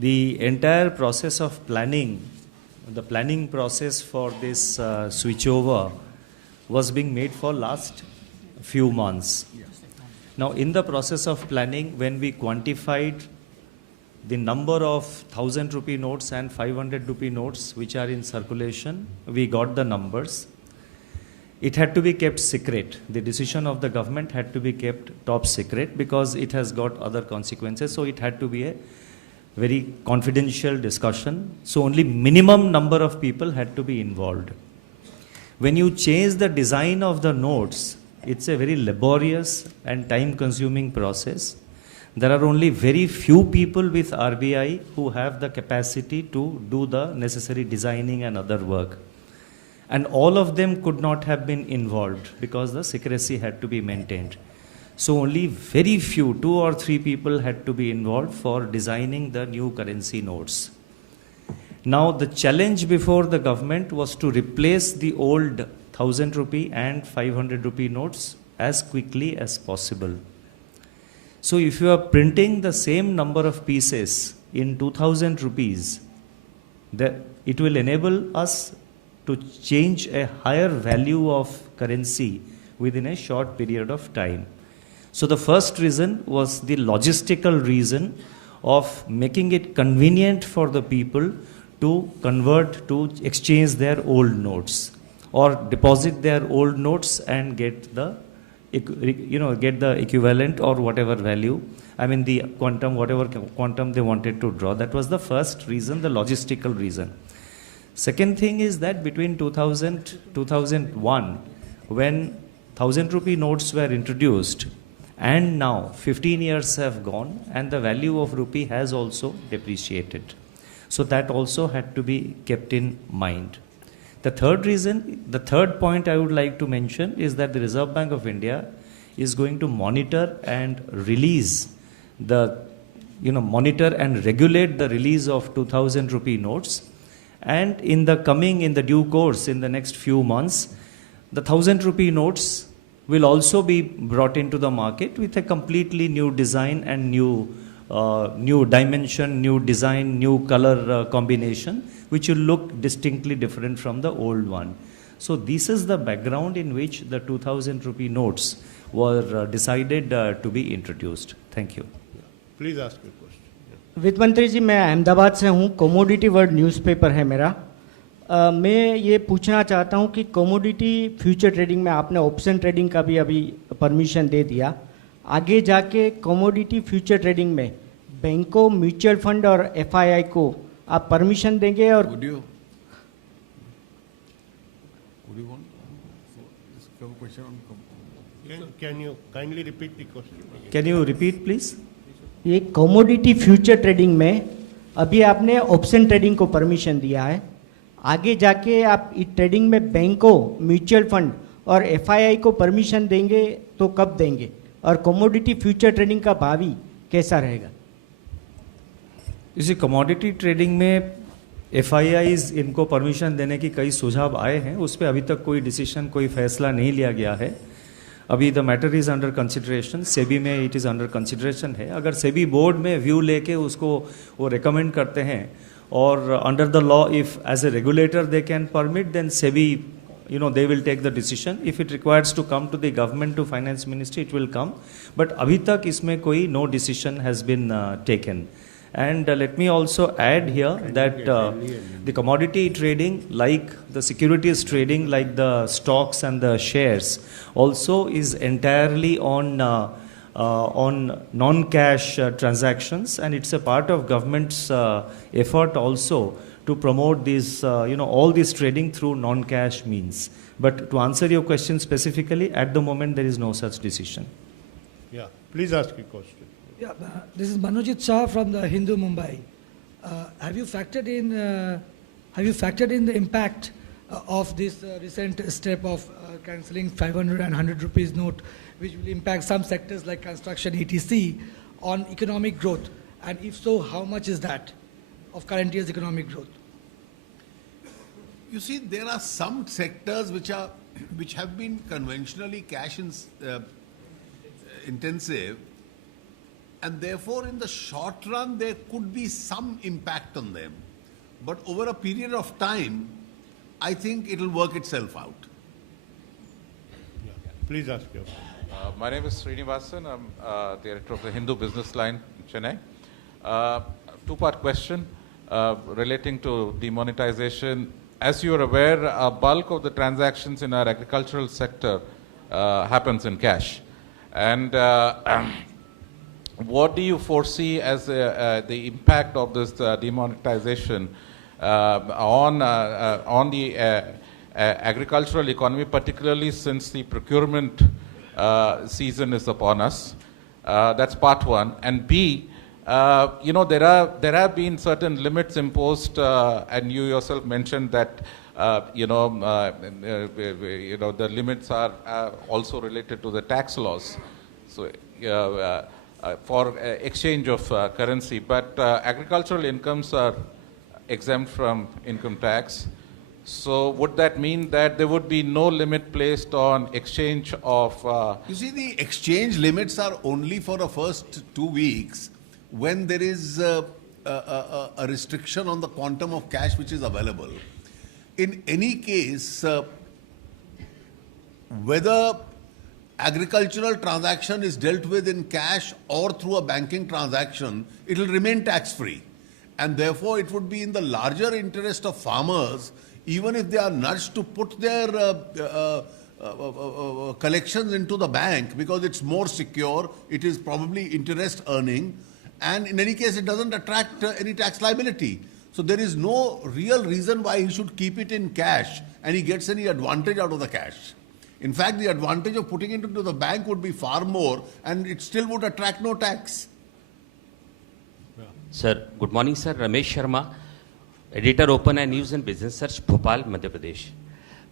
The entire process of planning the planning process for this switchover was being made for last few months. Now, in the process of planning, when we quantified the number of 1,000 rupee notes and 500 rupee notes which are in circulation, we got the numbers. It had to be kept secret. The decision of the government had to be kept top secret because it has got other consequences. So it had to be a very confidential discussion. So only minimum number of people had to be involved. When you change the design of the notes, it's a very laborious and time-consuming process. There are only very few people with RBI who have the capacity to do the necessary designing and other work. And all of them could not have been involved because the secrecy had to be maintained. So only very few, 2 or 3 people had to be involved for designing the new currency notes. Now the challenge before the government was to replace the old 1,000 rupee and 500 rupee notes as quickly as possible. So if you are printing the same number of pieces in 2,000 rupees, it will enable us to change a higher value of currency within a short period of time. So the first reason was the logistical reason of making it convenient for the people to convert, to exchange their old notes or deposit their old notes and get the equivalent or whatever value, I mean the quantum, whatever quantum they wanted to draw. That was the first reason, the logistical reason. Second thing is that between 2001, when 1,000 rupee notes were introduced, and now 15 years have gone and the value of rupee has also depreciated. So that also had to be kept in mind. The third reason, the third point I would like to mention is that the Reserve Bank of India is going to monitor and release monitor and regulate the release of 2,000 rupee notes. And in the due course, in the next few months, the 1,000 rupee notes will also be brought into the market with a completely new design and new dimension, new design, new color combination, which will look distinctly different from the old one. So this is the background in which the 2,000 rupee notes were decided to be introduced. Thank you. Please ask your question. वित्त मंत्री जी, मैं अहमदाबाद से हूँ, commodity world newspaper है मेरा। मैं ये पूछना चाहता हूँ कि कमोडिटी फ्यूचर ट्रेडिंग में आपने ऑप्शन ट्रेडिंग का भी अभी परमिशन दे दिया, आगे जाके कमोडिटी फ्यूचर ट्रेडिंग में बैंकों, म्यूचुअल फंड और एफआईआई को आप परमिशन देंगे? और Can you kindly repeat the question? Can you repeat, please? ये कमोडिटी फ्यूचर ट्रेडिंग में अभी आपने ऑप्शन ट्रेडिंग को परमिशन दिया है, आगे जाके आप इस ट्रेडिंग में बैंकों, म्यूचुअल फंड और एफआईआई को परमिशन देंगे तो कब देंगे, और कमोडिटी फ्यूचर ट्रेडिंग का भावी कैसा रहेगा? इसी कमोडिटी ट्रेडिंग में एफआईआईज इनको परमिशन देने की कई सुझाव आए हैं, उस पर अभी तक कोई डिसीजन, कोई फैसला नहीं लिया गया है। अभी the matter is under consideration, SEBI में इट इज़ अंडर कंसिडरेशन है। अगर सेबी बोर्ड में व्यू लेके उसको वो रिकमेंड करते हैं और under the law if as a regulator they can permit, then SEBI they will take the decision. If it requires to come to the government, to finance ministry, it will come. But अभी तक इसमें कोई no decision has been taken. And let me also add here that the commodity trading, like the securities trading, like the stocks and the shares, also is entirely on non-cash transactions, and it's a part of government's effort also to promote these, all this trading through non-cash means. But to answer your question specifically, at the moment there is no such decision. Yeah, please ask your question. Yeah, this is Manojit Shah from the Hindu Mumbai. Have you factored in the impact of this recent step of cancelling 500 and 100 rupees note, which will impact some sectors like construction, etc., on economic growth? And if so, how much is that of current year's economic growth? You see, there are some sectors which have been conventionally cash intensive, and therefore in the short run there could be some impact on them. but over a period of time, I think it will work itself out. Please ask your. My name is Srinivasan. I'm director of the Hindu Business Line in Chennai. Two-part question relating to demonetization. As you are aware, a bulk of the transactions in our agricultural sector happens in cash. And what do you foresee as the impact of this demonetization on the agricultural economy, particularly since the procurement season is upon us? That's part one. And B, there have been certain limits imposed, and you yourself mentioned that the limits are also related to the tax laws. So for exchange of currency, but agricultural incomes are exempt from income tax. So would that mean that there would be no limit placed on exchange of... You see, the exchange limits are only for the first 2 weeks when there is a restriction on the quantum of cash which is available. In any case, whether agricultural transaction is dealt with in cash or through a banking transaction, it will remain tax-free. And therefore, it would be in the larger interest of farmers, even if they are nudged to put their collections into the bank, because it's more secure, it is probably interest earning, and in any case, it doesn't attract any tax liability. So there is no real reason why he should keep it in cash and he gets any advantage out of the cash. In fact, the advantage of putting it into the bank would be far more, and it still would attract no tax. Sir, good morning, sir. Ramesh Sharma, editor, Open Eye News and Business Search, Bhopal, Madhya Pradesh.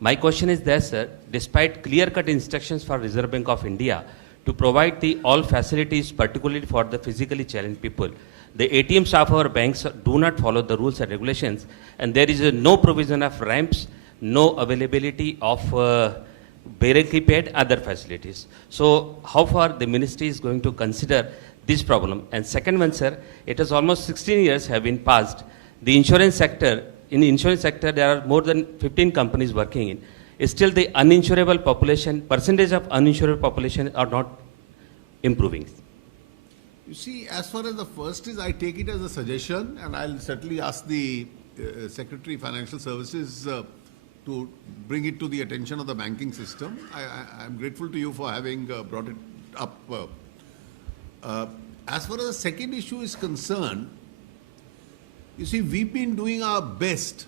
My question is that, sir, despite clear-cut instructions for Reserve Bank of India to provide all facilities, particularly for the physically challenged people, the ATM staff of our banks do not follow the rules and regulations, and there is no provision of ramps, no availability of bearing keypad, other facilities. So how far the ministry is going to consider this problem? And second one, sir, it has almost 16 years have been passed. The insurance sector, in the insurance sector, there are more than 15 companies working in. Still the uninsurable population, percentage of uninsurable population are not improving. You see, as far as the first is, I take it as a suggestion, and I'll certainly ask the Secretary Financial Services to bring it to the attention of the banking system. I'm grateful to you for having brought it up. As far as the second issue is concerned, you see, we've been doing our best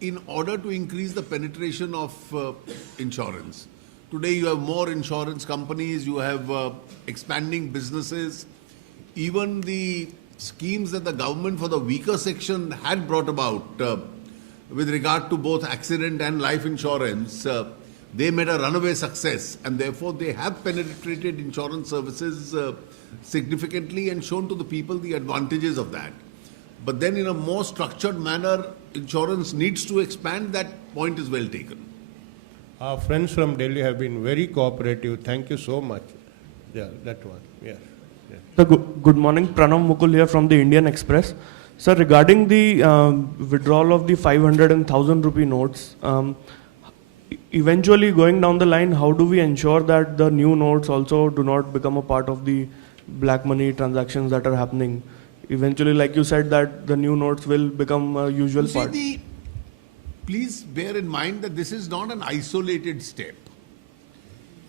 in order to increase the penetration of insurance. Today you have more insurance companies, you have expanding businesses. Even the schemes that the government for the weaker section had brought about with regard to both accident and life insurance, they made a runaway success, and therefore they have penetrated insurance services significantly and shown to the people the advantages of that. But then in a more structured manner, insurance needs to expand. That point is well taken. Our friends from Delhi have been very cooperative. Thank you so much. Yeah, that one. Yeah. So good morning, Pranav Mukul here from the Indian Express. Sir, regarding the withdrawal of the 500 and 1000 rupee notes, eventually going down the line, how do we ensure that the new notes also do not become a part of the black money transactions that are happening? Eventually, like you said, that the new notes will become a usual part. Please bear in mind that this is not an isolated step.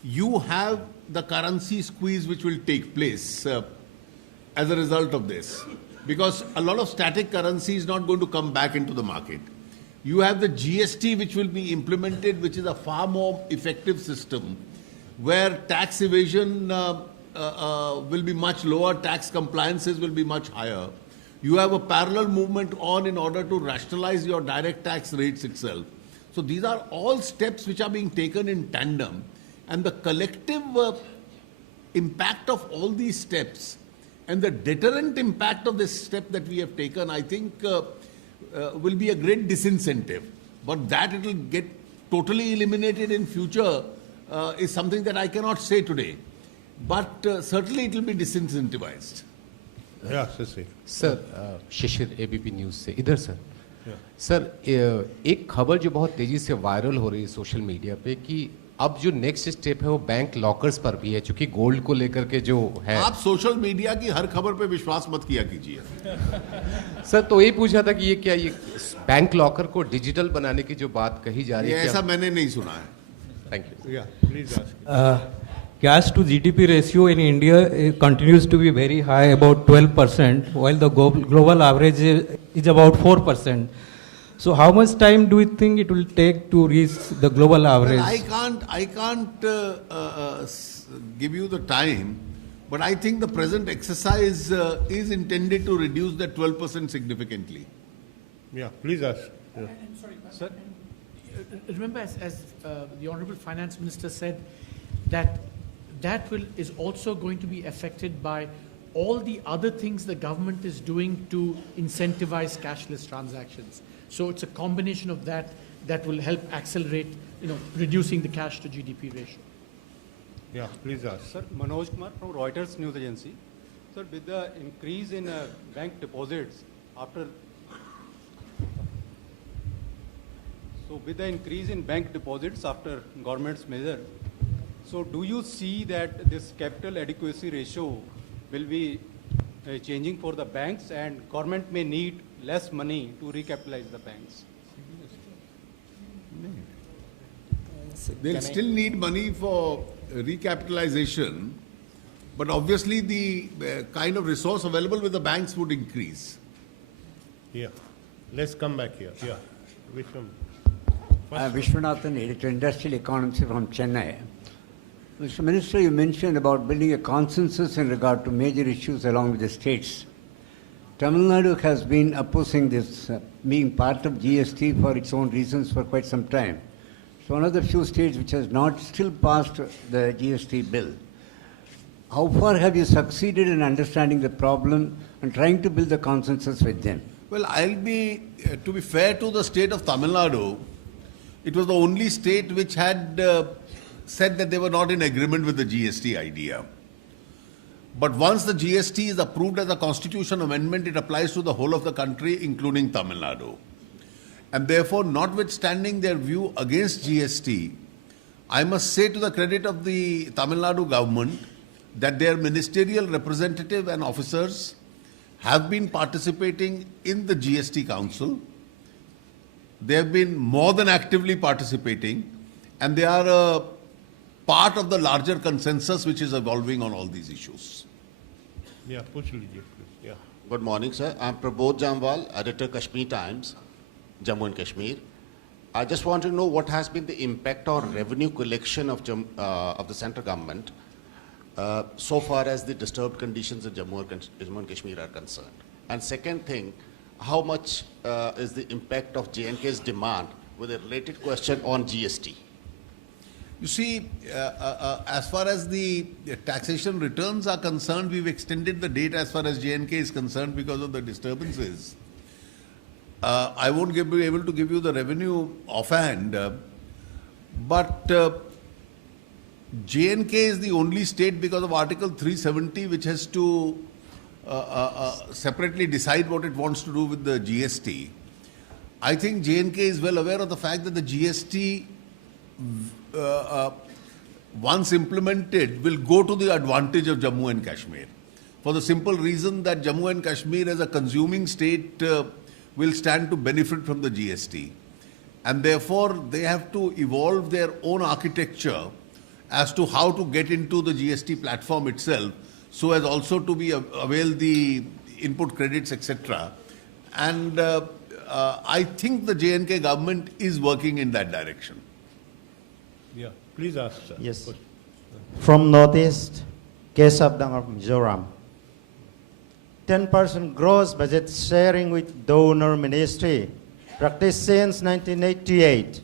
You have the currency squeeze which will take place as a result of this, because a lot of static currency is not going to come back into the market. You have the GST which will be implemented, which is a far more effective system where tax evasion will be much lower, tax compliances will be much higher. You have a parallel movement on in order to rationalize your direct tax rates itself. So these are all steps which are being taken in tandem, and the collective impact of all these steps and the deterrent impact of this step that we have taken, I think will be a great disincentive. But that it will get totally eliminated in future is something that I cannot say today. But certainly it will be disincentivized. Yeah, Shri. Sir Shishir ABP news से इधर sir sir एक खबर जो बहुत तेजी से viral हो रही है सोशल मीडिया पे कि अब जो नेक्स्ट स्टेप है वो बैंक लॉकर्स पर भी है, चूंकि गोल्ड को लेकर के जो है। आप सोशल मीडिया की हर खबर पे विश्वास मत किया कीजिए। सर तो यही पूछा था कि ये क्या, ये बैंक लॉकर को डिजिटल बनाने की जो बात कही जा रही है, ऐसा मैंने नहीं सुना है। Thank you. Please ask. Cash to GDP ratio in India continues to be very high, about 12%, while the global average is about 4%. So how much time do you think it will take to reach the global average? Well, I can't give you the time, but I think the present exercise is intended to reduce that 12% significantly. Yeah, please ask. Yeah. And sorry, sir. Remember, as the Honorable Finance Minister said, that is also going to be affected by all the other things the government is doing to incentivize cashless transactions. So it's a combination of that will help accelerate, reducing the cash to GDP ratio. Yeah, please ask. Sir, Manoj Kumar from Reuters News Agency. Sir, with the increase in bank deposits after government's measure, so do you see that this capital adequacy ratio will be changing for the banks, and government may need less money to recapitalize the banks? They'll still need money for recapitalization, but obviously the kind of resource available with the banks would increase. Yeah. Let's come back here. Yeah. Vishwam. Vishwanathan, editor, Industrial Economics from Chennai. Mr. Minister, you mentioned about building a consensus in regard to major issues along with the states. Tamil Nadu has been opposing this being part of GST for its own reasons for quite some time. It's one of the few states which has not still passed the GST bill. How far have you succeeded in understanding the problem and trying to build the consensus with them? Well, to be fair to the state of Tamil Nadu, it was the only state which had said that they were not in agreement with the GST idea. But once the GST is approved as a constitutional amendment, it applies to the whole of the country, including Tamil Nadu. And therefore, notwithstanding their view against GST, I must say to the credit of the Tamil Nadu government that their ministerial representative and officers have been participating in the GST Council. They have been more than actively participating, and they are a part of the larger consensus which is evolving on all these issues. Yeah, push lijiye, please. Yeah. Good morning, sir. I'm Prabodh Jamwal, editor Kashmir Times, Jammu and Kashmir. I just want to know what has been the impact on revenue collection of the central government so far as the disturbed conditions in Jammu and Kashmir are concerned. And second thing, how much is the impact of J&K's demand with a related question on GST? You see, as far as the taxation returns are concerned, we've extended the date as far as J&K is concerned because of the disturbances. I won't be able to give you the revenue offhand, but J&K is the only state because of Article 370 which has to separately decide what it wants to do with the GST. I think J&K is well aware of the fact that the GST, once implemented, will go to the advantage of Jammu and Kashmir. For the simple reason that Jammu and Kashmir as a consuming state will stand to benefit from the GST. And therefore, they have to evolve their own architecture as to how to get into the GST platform itself, so as also to be avail the input credits, etc. And I think the J&K government is working in that direction. Yeah, please ask, sir. Yes. From Northeast, Kesabdang of Mizoram. 10% gross budget sharing with donor ministry, practiced since 1988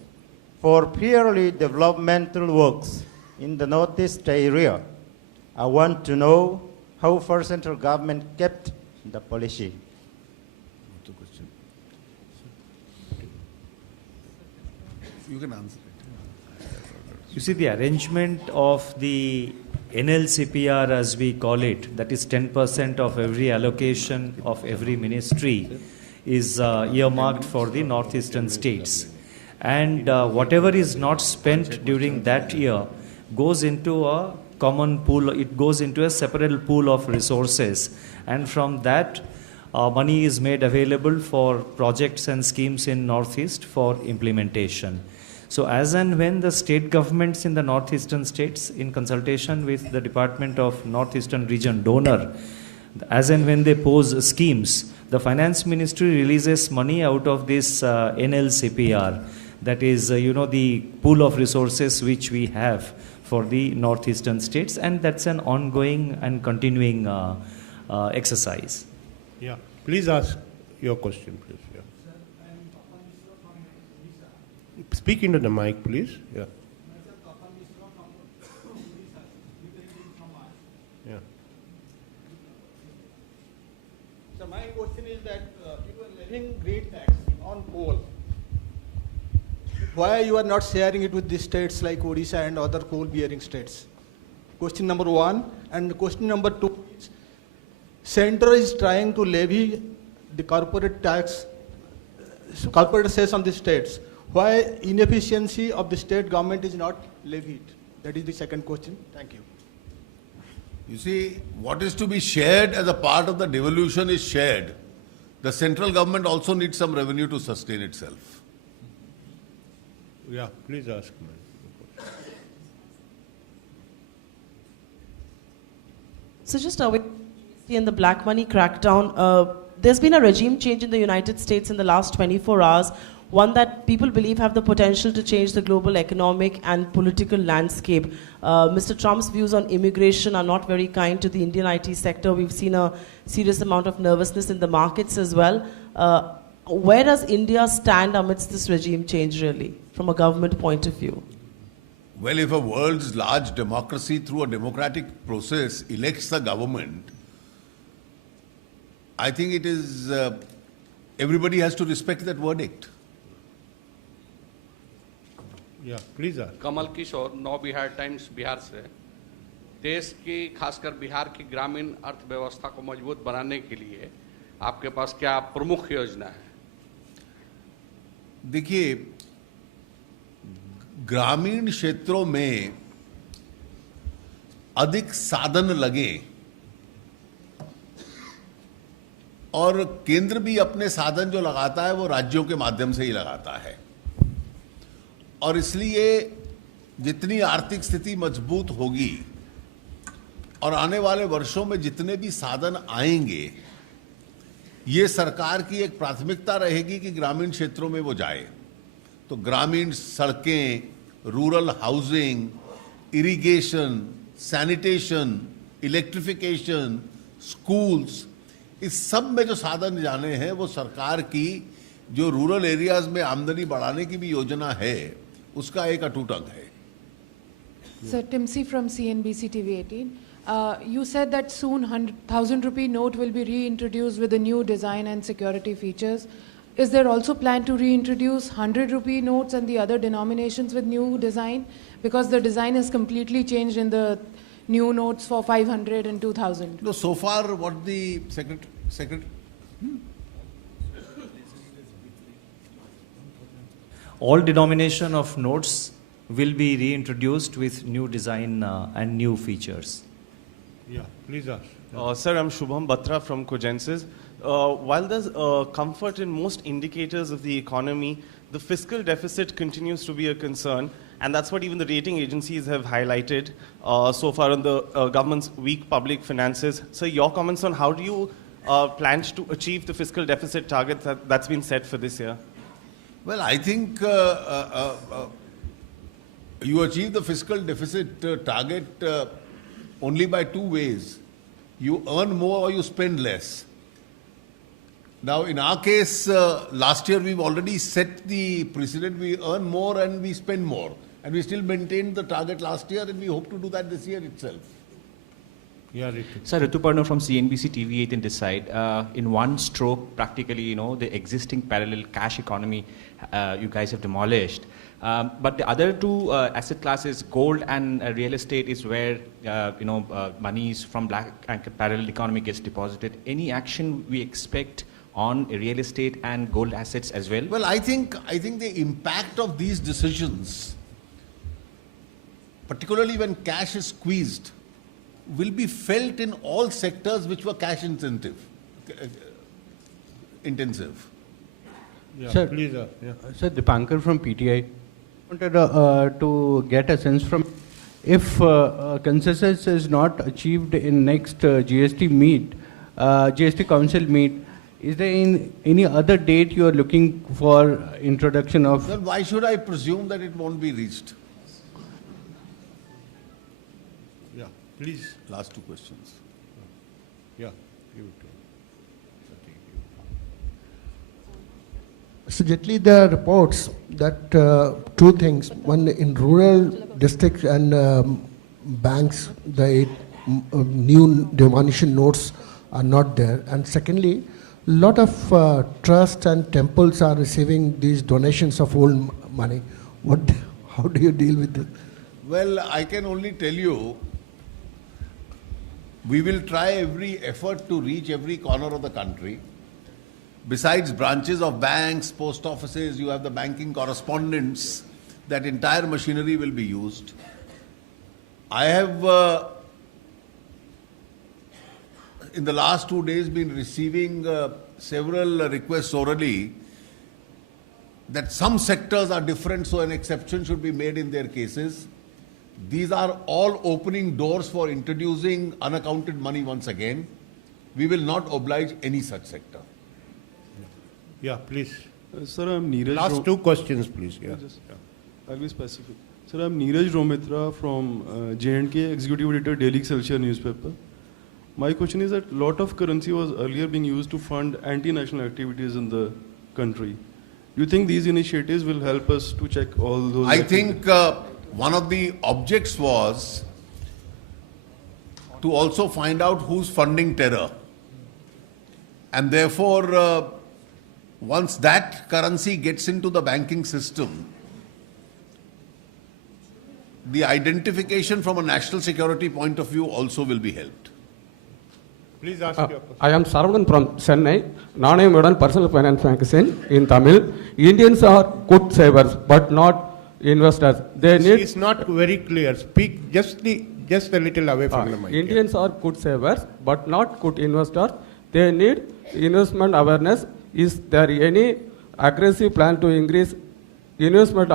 for purely developmental works in the Northeast area. I want to know how far central government kept the policy. You can answer it. You see, the arrangement of the NLCPR, as we call it, that is 10% of every allocation of every ministry, is earmarked for the northeastern states. And whatever is not spent during that year goes into a common pool, it goes into a separate pool of resources. And from that, money is made available for projects and schemes in Northeast for implementation. So as and when the state governments in the northeastern states, in consultation with the Department of Northeastern Region donor, as and when they pose schemes, the Finance Ministry releases money out of this NLCPR, that is, the pool of resources which we have for the northeastern states, and that's an ongoing and continuing exercise. Yeah, please ask your question, please. Yeah. Speak into the mic, please. Yeah. Yeah. So my question is that you are levying great tax on coal. Why you are not sharing it with the states like Odisha and other coal-bearing states? Question number one. And question number two is, Center is trying to levy the corporate tax, corporate cess on the states. Why inefficiency of the state government is not levied? That is the second question. Thank you. You see, what is to be shared as a part of the devolution is shared. The central government also needs some revenue to sustain itself. Yeah, please ask. So just in the black money crackdown, there's been a regime change in the United States in the last 24 hours, one that people believe have the potential to change the global economic and political landscape. Mr. Trump's views on immigration are not very kind to the Indian IT sector. We've seen a serious amount of nervousness in the markets as well. Where does India stand amidst this regime change, really, from a government point of view? Well, if a world's large democracy through a democratic process elects the government, I think it is, everybody has to respect that verdict. Yeah, please ask. Kamal Kishore, नौ Bihar Times Bihar से। देश की, खासकर बिहार की ग्रामीण अर्थव्यवस्था को मजबूत बनाने के लिए आपके पास क्या प्रमुख योजना है? देखिए, ग्रामीण क्षेत्रों में अधिक साधन लगे और केंद्र भी अपने साधन जो लगाता है वो राज्यों के माध्यम से ही लगाता है, और इसलिए जितनी आर्थिक स्थिति मजबूत होगी और आने वाले वर्षों में जितने भी साधन आएंगे, ये सरकार की एक प्राथमिकता रहेगी कि ग्रामीण क्षेत्रों में वो जाए। तो ग्रामीण सड़कें, rural housing, irrigation, sanitation, electrification, schools, इस सब में जो साधन जाने हैं वो सरकार की जो रूरल एरियाज में आमदनी बढ़ाने की भी योजना है उसका एक अटूट अंग है। Sir, Timsi from CNBC TV 18. You said that soon 1,000 rupee note will be reintroduced with a new design and security features. Is there also plan to reintroduce 100 rupee notes and the other denominations with new design? Because the design is completely changed in the new notes for 500 and 2,000. No, so far what the secretary All denomination of notes will be reintroduced with new design and new features. Yeah, please ask. Sir, I'm Shubham Batra from Cogensis. While there's comfort in most indicators of the economy, the fiscal deficit continues to be a concern, and that's what even the rating agencies have highlighted so far on the government's weak public finances. So your comments on how do you plan to achieve the fiscal deficit target that's been set for this year? Well, I think you achieve the fiscal deficit target only by two ways. You earn more or you spend less. Now, in our case, last year we've already set the precedent. We earn more and we spend more. And we still maintained the target last year, and we hope to do that this year itself. Yeah, Ritu. Sir, Rituparna from CNBC TV 18 Decide. In one stroke, practically, the existing parallel cash economy you guys have demolished. But the other two asset classes, gold and real estate, is where monies from black and parallel economy gets deposited. Any action we expect on real estate and gold assets as well? Well, I think the impact of these decisions, particularly when cash is squeezed, will be felt in all sectors which were cash intensive. Yeah, sir, please. Sir, Dipankar from PTI. Wanted to get a sense from if consensus is not achieved in next GST meet, GST Council meet, is there any other date you are looking for introduction of? Then why should I presume that it won't be reached? Yeah, please. Last two questions. Yeah, give it to So Jaitley, there are reports that two things. One, in rural districts and banks, the new denomination notes are not there. And secondly, a lot of trusts and temples are receiving these donations of old money. How do you deal with it? Well, I can only tell you, we will try every effort to reach every corner of the country. Besides branches of banks, post offices, you have the banking correspondents, that entire machinery will be used. I have, in the last 2 days, been receiving several requests orally that some sectors are different, so an exception should be made in their cases. These are all opening doors for introducing unaccounted money once again. We will not oblige any such sector. Yeah, please. Sir, I'm Neeraj. Last two questions, please. Yeah. I'll be specific. Sir, I'm Neeraj Romitra from J&K, Executive Editor, Daily Excelsior newspaper. My question is that a lot of currency was earlier being used to fund anti-national activities in the country. Do you think these initiatives will help us to check all those? I think one of the objects was to also find out who's funding terror. And therefore, once that currency gets into the banking system, the identification from a national security point of view also will be helped. Please ask your question. I am Saravanan from Chennai. Nanayam Udan Personal Finance Magazine in Tamil. Indians are good savers, but not investors. They need. It's not very clear. Speak just a little away from the mic. Indians are good savers, but not good investors. They need investment awareness. Is there any aggressive plan to increase investment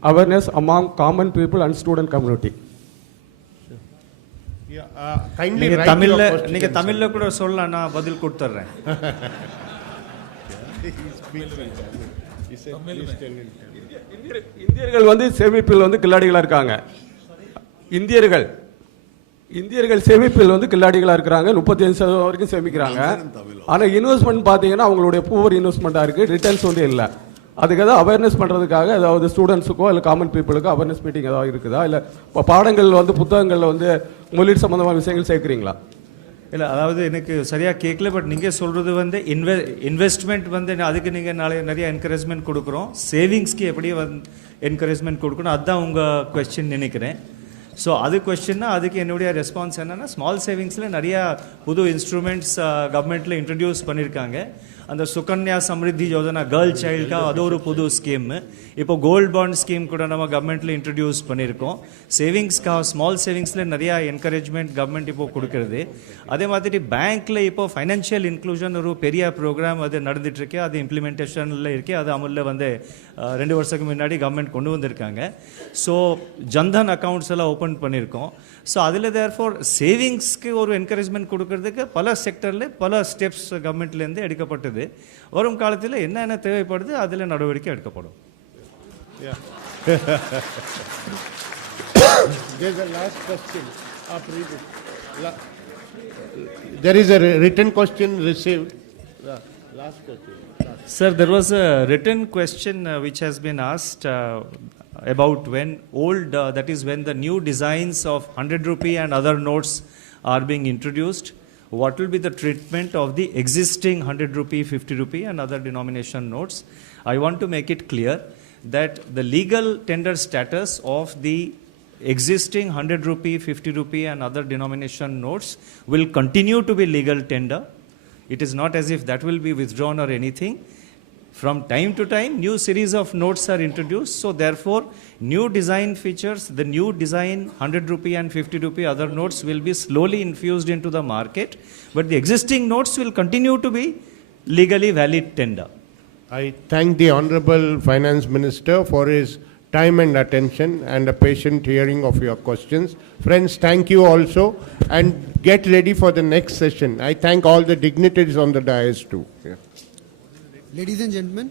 awareness among common people and student community? Yeah, kindly நீங்க write தமிழ்ல your question. நீங்க தமிழ்ல கூட சொல்லலாம், நான் பதில் கொடுத்துறேன். இந்தியர்கள் வந்து சேமிப்பில் வந்து கில்லாடிகளா இருக்காங்க. இந்தியர்கள் சேமிப்பில் வந்து கில்லாடிகளா இருக்காங்க. 35% வரைக்கும் சேமிக்கிறாங்க. ஆனா இன்வெஸ்ட்மெண்ட் பாத்தீங்கன்னா அவங்களுடைய பூவர் இன்வெஸ்ட்மெண்டா இருக்கு. ரிட்டர்ன்ஸ் வந்து இல்ல. அதுக்கு ஏதாவது அவேர்னஸ் பண்றதுக்காக ஏதாவது ஸ்டூடெண்ட்ஸுக்கோ இல்லை காமன் பீப்புளுக்கோ அவேர்னஸ் மீட்டிங் ஏதாவது இருக்குதா? இல்லை இப்போ பாடங்கள் வந்து புத்தகங்களில் வந்து முதலீடு சம்பந்தமான விஷயங்கள் சேர்க்குறீங்களா? இல்லை, அதாவது எனக்கு சரியாக கேட்கல. பட் நீங்கள் சொல்கிறது வந்து இன்வெஸ்ட்மெண்ட் வந்து அதுக்கு நீங்கள் நிறைய என்கரேஜ்மெண்ட் கொடுக்குறோம். சேவிங்ஸ்க்கு எப்படி என்கரேஜ்மெண்ட் கொடுக்கணும், அதுதான் உங்கள் கொஸ்டின் நினைக்கிறேன். ஸோ அது கொஸ்டின்னா அதுக்கு என்னுடைய ரெஸ்பான்ஸ் என்னென்னா, ஸ்மால் சேவிங்ஸில் நிறையா புது இன்ஸ்ட்ருமெண்ட்ஸ் கவர்மெண்ட்டில் இன்ட்ரடியூஸ் பண்ணியிருக்காங்க. அந்த சுகன்யா சம்ரித்தி யோஜனா கேர்ள் சைல்டுக்கா அது ஒரு புது ஸ்கீம். இப்போ கோல்ட் பாண்ட் ஸ்கீம் கூட நம்ம கவர்மெண்ட்டில் இன்ட்ரடியூஸ் பண்ணியிருக்கோம். சேவிங்ஸ்க்காக ஸ்மால் சேவிங்ஸில் நிறையா என்கரேஜ்மெண்ட் கவர்மெண்ட் இப்போ கொடுக்குறது. அதே மாதிரி பேங்க்கில் இப்போ ஃபைனான்ஷியல் இன்க்ளூஷன் ஒரு பெரிய ப்ரோக்ராம் அது நடந்துகிட்ருக்கு. அது இம்ப்ளிமெண்டேஷனில் இருக்குது. அது அமலில் வந்து 2 வருஷத்துக்கு முன்னாடி கவர்மெண்ட் கொண்டு வந்திருக்காங்க. ஸோ ஜன்தன் அக்கௌண்ட்ஸ் எல்லாம் ஓப்பன் பண்ணியிருக்கோம். ஸோ அதில் தேர்ஃபார் சேவிங்ஸ்க்கு ஒரு என்கரேஜ்மெண்ட் கொடுக்கறதுக்கு பல செக்டரில் பல ஸ்டெப்ஸ் கவர்மெண்ட்லேருந்து எடுக்கப்பட்டது. வரும் காலத்தில் என்னென்ன தேவைப்படுது அதில் நடவடிக்கை எடுக்கப்படும். There's a last question. Read it. There is a written question received. Last question. Sir, there was a written question which has been asked about when that is when the new designs of 100 rupee and other notes are being introduced, what will be the treatment of the existing 100 rupee, 50 rupee and other denomination notes? I want to make it clear that the legal tender status of the existing 100 rupee, 50 rupee and other denomination notes will continue to be legal tender. It is not as if that will be withdrawn or anything. From time to time, new series of notes are introduced. So therefore, new design features, the new design 100 rupee and 50 rupee other notes will be slowly infused into the market. But the existing notes will continue to be legally valid tender. I thank the Honorable Finance Minister for his time and attention and a patient hearing of your questions. Friends, thank you also, and get ready for the next session. I thank all the dignitaries on the dais too. Yeah. Ladies and gentlemen,